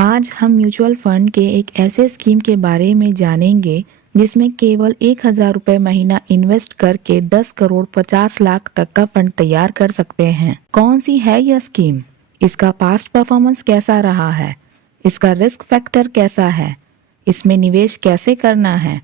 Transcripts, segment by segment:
आज हम mutual fund के एक ऐसे स्कीम के बारे में जानेंगे जिसमें केवल 1,000 रुपये महीना इन्वेस्ट करके 10 करोड़ 50 लाख तक का फंड तैयार कर सकते हैं। कौन सी है यह स्कीम? इसका पास्ट परफॉर्मेंस कैसा रहा है? इसका रिस्क फैक्टर कैसा है? इसमें निवेश कैसे करना है?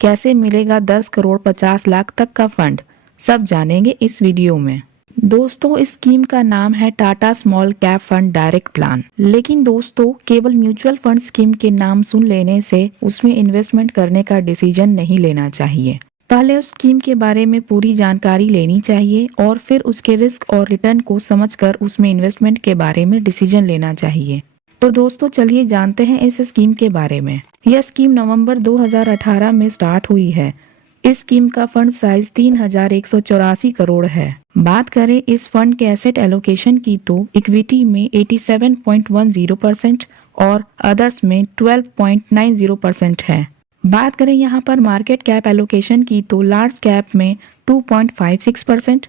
कैसे मिलेगा 10 करोड़ 50 लाख तक का फंड? सब जानेंगे इस वीडियो में। दोस्तों, इस स्कीम का नाम है Tata small cap fund direct plan. लेकिन दोस्तों, केवल म्यूचुअल फंड स्कीम के नाम सुन लेने से उसमें इन्वेस्टमेंट करने का डिसीजन नहीं लेना चाहिए। पहले उस स्कीम के बारे में पूरी जानकारी लेनी चाहिए और फिर उसके रिस्क और रिटर्न को समझकर उसमें इन्वेस्टमेंट के बारे में डिसीजन लेना चाहिए। तो दोस्तों, चलिए जानते हैं इस स्कीम के बारे में। यह स्कीम नवंबर 2018 में स्टार्ट हुई है। इस स्कीम का फंड साइज 3,184 करोड़ है। बात करें इस फंड के एसेट एलोकेशन की तो इक्विटी में 87.10% और अदर्स में 12.90% है। बात करें यहाँ पर मार्केट कैप एलोकेशन की तो लार्ज कैप में 2.56%,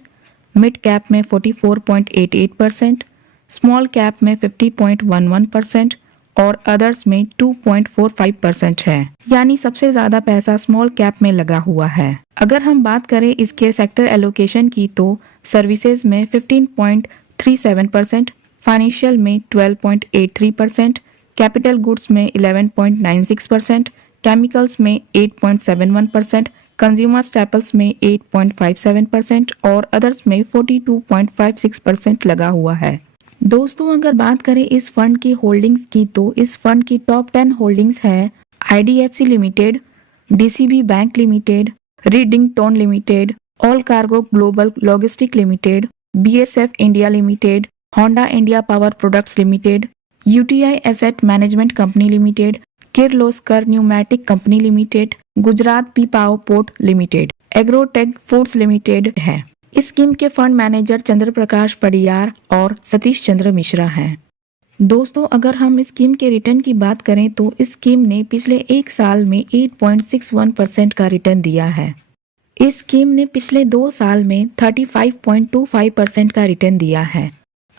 मिड कैप में 44.88%, स्मॉल कैप में 50.11% और अदर्स में 2.45% है। यानी सबसे ज्यादा पैसा स्मॉल कैप में लगा हुआ है। अगर हम बात करें इसके सेक्टर एलोकेशन की तो सर्विसेज में 15.37%, फाइनेंशियल में 12.83%, कैपिटल गुड्स में 11.96%, केमिकल्स में 8.71%, कंज्यूमर स्टेपल्स में 8.57% और अदर्स में 42.56% लगा हुआ है। दोस्तों, अगर बात करें इस फंड की होल्डिंग्स की तो इस फंड की टॉप 10 होल्डिंग्स है IDFC limited, DCB bank limited, Redington limited, all cargo global logistic limited, BSF India limited, Honda India power products limited, UTI asset management company limited, Kirloskar pneumatic company limited, Gujarat Pipavav port limited, agrotech foods limited है। इस scheme के fund manager Chandra Prakash Padiyar और सतीश चंद्र मिश्रा हैं। दोस्तों, अगर हम इस scheme के रिटर्न की बात करें तो इस स्कीम ने पिछले एक साल में 8.61% का रिटर्न दिया है। इस स्कीम ने पिछले 2 साल में 35.25% का रिटर्न दिया है।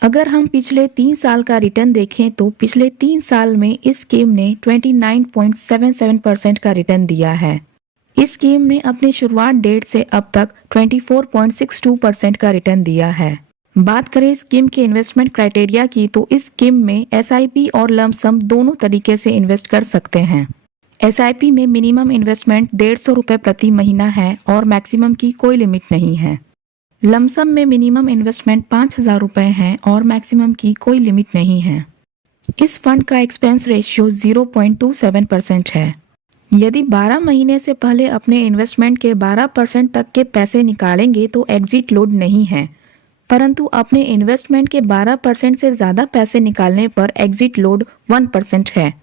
अगर हम पिछले 3 साल का रिटर्न देखें तो पिछले 3 साल में इस स्कीम ने 29.77% का रिटर्न दिया है। इस स्कीम ने अपने शुरुआत डेट से अब तक 24.62% का रिटर्न दिया है। बात करें स्कीम के इन्वेस्टमेंट क्राइटेरिया की तो इस स्कीम में SIP और लमसम दोनों तरीके से इन्वेस्ट कर सकते हैं। SIP में मिनिमम इन्वेस्टमेंट 150 रुपये प्रति महीना है और मैक्सिमम की कोई लिमिट नहीं है। लमसम में मिनिमम इन्वेस्टमेंट 5,000 रुपये है और मैक्सिमम की कोई लिमिट नहीं है। इस फंड का एक्सपेंस रेशियो 0.27% है। यदि 12 महीने से पहले अपने इन्वेस्टमेंट के 12% तक के पैसे निकालेंगे तो एग्जिट लोड नहीं है, परंतु अपने इन्वेस्टमेंट के 12% से ज़्यादा पैसे निकालने पर एग्जिट लोड 1% है।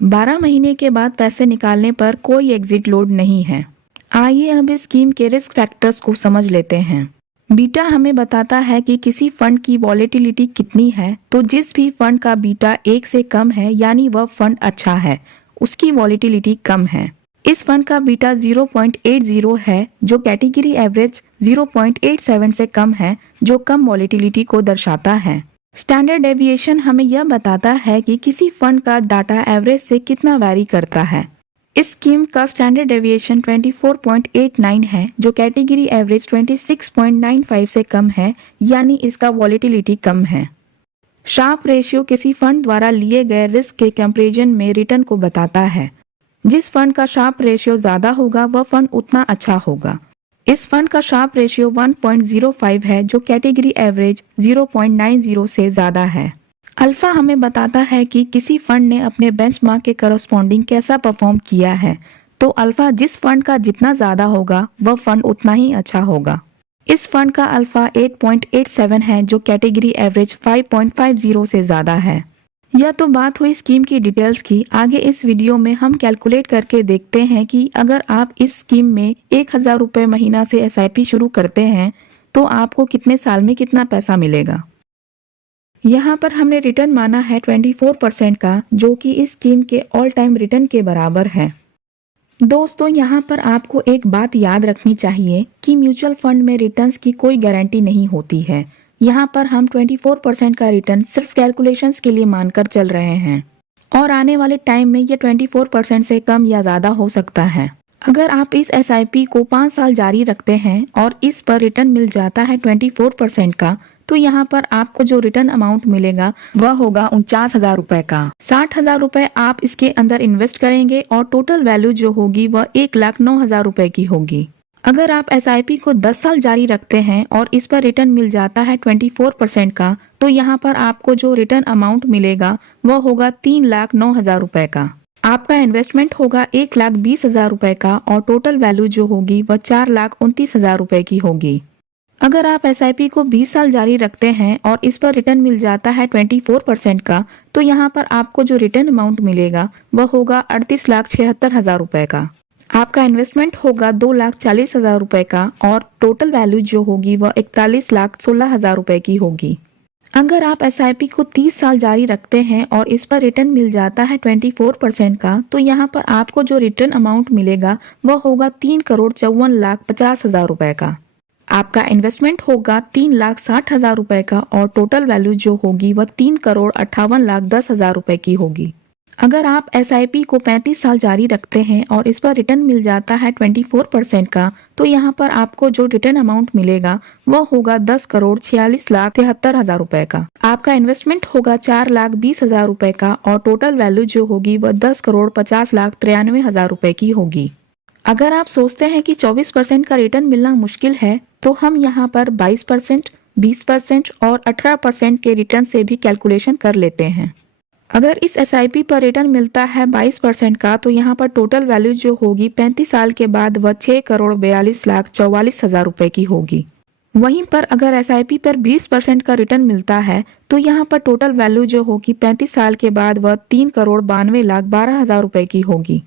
12 महीने के बाद पैसे निकालने पर कोई एग्जिट लोड नहीं है। आइए अब इस स्कीम के रिस्क फैक्टर्स को समझ लेते हैं। बीटा हमें बताता है कि किसी फंड की वॉलेटिलिटी कितनी है, तो जिस भी फंड का बीटा 1 से कम है यानी वह फंड अच्छा है, उसकी वॉलेटिलिटी कम है। इस फंड का बीटा 0.80 है जो कैटेगरी एवरेज 0.87 से कम है, जो कम वॉलेटिलिटी को दर्शाता है। स्टैंडर्ड डेविएशन हमें यह बताता है कि किसी फंड का डाटा एवरेज से कितना वैरी करता है। इस स्कीम का स्टैंडर्ड डेविएशन 24.89 है जो कैटेगरी एवरेज 26.95 से कम है, यानी इसका वॉलेटिलिटी कम है। शार्प रेशियो किसी फंड द्वारा लिए गए रिस्क के कंपैरिजन में रिटर्न को बताता है। जिस फंड का शार्प रेशियो ज्यादा होगा वह फंड उतना अच्छा होगा। इस फंड का शार्प रेशियो 1.05 है जो कैटेगरी एवरेज 0.90 से ज्यादा है। अल्फा हमें बताता है कि किसी फंड ने अपने बेंचमार्क के करस्पॉन्डिंग कैसा परफॉर्म किया है, तो अल्फा जिस फंड का जितना ज्यादा होगा वह फंड उतना ही अच्छा होगा। इस फंड का अल्फा 8.87 है जो कैटेगरी एवरेज 5.50 से ज्यादा है। यह तो बात हुई स्कीम की डिटेल्स की। आगे इस वीडियो में हम कैलकुलेट करके देखते हैं कि अगर आप इस स्कीम में 1,000 रुपये महीना से SIP शुरू करते हैं तो आपको कितने साल में कितना पैसा मिलेगा। यहाँ पर हमने रिटर्न माना है 24% का, जो कि इस स्कीम के ऑल टाइम रिटर्न के बराबर है। दोस्तों, यहाँ पर आपको एक बात याद रखनी चाहिए कि म्यूचुअल फंड में रिटर्न्स की कोई गारंटी नहीं होती है। यहाँ पर हम 24% का रिटर्न सिर्फ कैलकुलेशंस के लिए मानकर चल रहे हैं। और आने वाले टाइम में ये 24% से कम या ज़्यादा हो सकता है। अगर आप इस SIP को 5 साल जारी रखते हैं और इस पर रिटर्न मिल जाता है 24% का, तो यहाँ पर आपको जो रिटर्न अमाउंट मिलेगा वह होगा 49,000 रुपए का। 60,000 रुपए आप इसके अंदर इन्वेस्ट करेंगे और टोटल वैल्यू जो होगी वह 1,09,000 रुपए की होगी। अगर आप SIP को 10 साल जारी रखते हैं और इस पर रिटर्न मिल जाता है 24% का, तो यहाँ पर आपको जो रिटर्न अमाउंट मिलेगा वह होगा 3,09,000 रुपए का। आपका इन्वेस्टमेंट होगा 1,20,000 रुपए का और टोटल वैल्यू जो होगी वह 4,29,000 रुपए की होगी। अगर आप SIP को 20 साल जारी रखते हैं और इस पर रिटर्न मिल जाता है 24% का, तो यहाँ पर आपको जो रिटर्न अमाउंट मिलेगा वह होगा 38,76,000 रुपए का। आपका इन्वेस्टमेंट होगा 2,40,000 रुपए का और टोटल वैल्यू जो होगी वह 41,16,000 रुपए की होगी। अगर आप SIP को 30 साल जारी रखते हैं और इस पर रिटर्न मिल जाता है 24% का, तो यहाँ पर आपको जो रिटर्न अमाउंट मिलेगा वह होगा 3,54,50,000 रुपए का। आपका इन्वेस्टमेंट होगा 3,60,000 रुपए का और टोटल वैल्यू जो होगी वह 3,58,10,000 रुपए की होगी। अगर आप SIP को 35 साल जारी रखते हैं और इस पर रिटर्न मिल जाता है 24% का, तो यहाँ पर आपको जो रिटर्न अमाउंट मिलेगा वह होगा 10,46,73,000 रुपए का। आपका इन्वेस्टमेंट होगा 4,20,000 रुपए का और टोटल वैल्यू जो होगी वह 10,50,93,000 रुपए की होगी। अगर आप सोचते हैं कि 24% का रिटर्न मिलना मुश्किल है, तो हम यहाँ पर 22%, 20% और 18% के रिटर्न से भी कैलकुलेशन कर लेते हैं। अगर इस SIP पर रिटर्न मिलता है 22% का, तो यहाँ पर टोटल वैल्यू जो होगी 35 साल के बाद वह 6,42,44,000 रुपए की होगी। वहीं पर अगर SIP पर 20% का रिटर्न मिलता है, तो यहाँ पर टोटल वैल्यू जो होगी 35 साल के बाद वह 3,92,12,000 रुपए की होगी।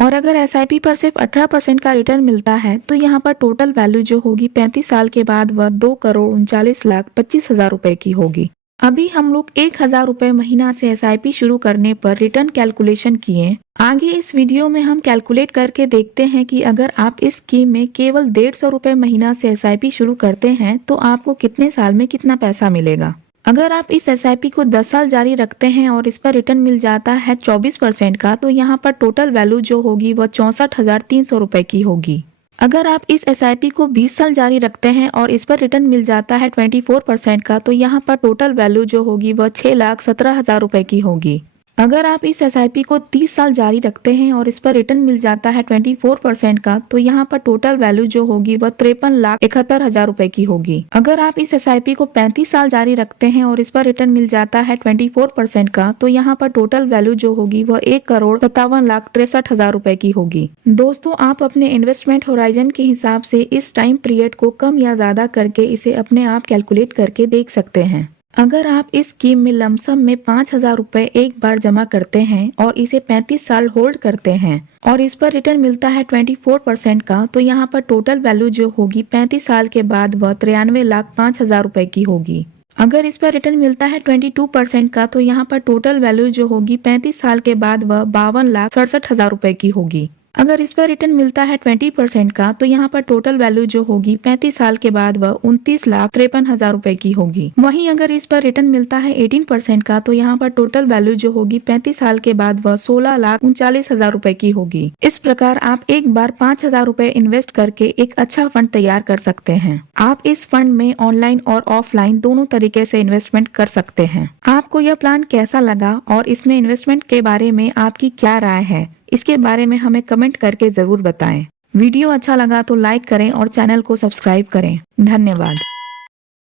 और अगर SIP पर सिर्फ 18% का रिटर्न मिलता है, तो यहाँ पर टोटल वैल्यू जो होगी 35 साल के बाद वह 2,39,25,000 रुपए की होगी। अभी हम लोग 1,000 रुपए महीना से SIP शुरू करने पर रिटर्न कैलकुलेशन किए। आगे इस वीडियो में हम कैलकुलेट करके देखते हैं कि अगर आप इस स्कीम में केवल 150 रुपए महीना से SIP शुरू करते हैं तो आपको कितने साल में कितना पैसा मिलेगा। अगर आप इस SIP को 10 साल जारी रखते हैं और इस पर रिटर्न मिल जाता है 24% का, तो यहाँ पर टोटल वैल्यू जो होगी वह 64,300 रुपए की होगी। अगर आप इस SIP को 20 साल जारी रखते हैं और इस पर रिटर्न मिल जाता है 24% का, तो यहाँ पर टोटल वैल्यू जो होगी वह 6,17,000 रुपए की होगी। अगर आप इस SIP को 30 साल जारी रखते हैं और इस पर रिटर्न मिल जाता है 24% का, तो यहाँ पर टोटल वैल्यू जो होगी वह 53,71,000 रुपए की होगी। अगर आप इस SIP को 35 साल जारी रखते हैं और इस पर रिटर्न मिल जाता है 24% का, तो यहाँ पर टोटल वैल्यू जो होगी वह 1,57,63,000 रुपए की होगी। दोस्तों, आप अपने इन्वेस्टमेंट होराइजन के हिसाब से इस टाइम पीरियड को कम या ज्यादा करके इसे अपने आप कैलकुलेट करके देख सकते हैं। अगर आप इस स्कीम में लमसम में 5,000 रुपए एक बार जमा करते हैं और इसे 35 साल होल्ड करते हैं और इस पर रिटर्न मिलता है 24% का, तो यहाँ पर टोटल वैल्यू जो होगी 35 साल के बाद वह 93,05,000 रुपए की होगी। अगर इस पर रिटर्न मिलता है 22% का, तो यहाँ पर टोटल वैल्यू जो होगी 35 साल के बाद वह 52,67,000 रुपए की होगी। अगर इस पर रिटर्न मिलता है 20% का, तो यहाँ पर टोटल वैल्यू जो होगी 35 साल के बाद वह 29,53,000 रुपए की होगी। वहीं अगर इस पर रिटर्न मिलता है 18% का, तो यहाँ पर टोटल वैल्यू जो होगी 35 साल के बाद वह 16,39,000 रुपए की होगी। इस प्रकार आप एक बार 5,000 रुपए इन्वेस्ट करके एक अच्छा फंड तैयार कर सकते हैं। आप इस फंड में ऑनलाइन और ऑफलाइन दोनों तरीके से इन्वेस्टमेंट कर सकते हैं। आपको यह प्लान कैसा लगा और इसमें इन्वेस्टमेंट के बारे में आपकी क्या राय है, इसके बारे में हमें कमेंट करके जरूर बताएं। वीडियो अच्छा लगा तो लाइक करें और चैनल को सब्सक्राइब करें। धन्यवाद।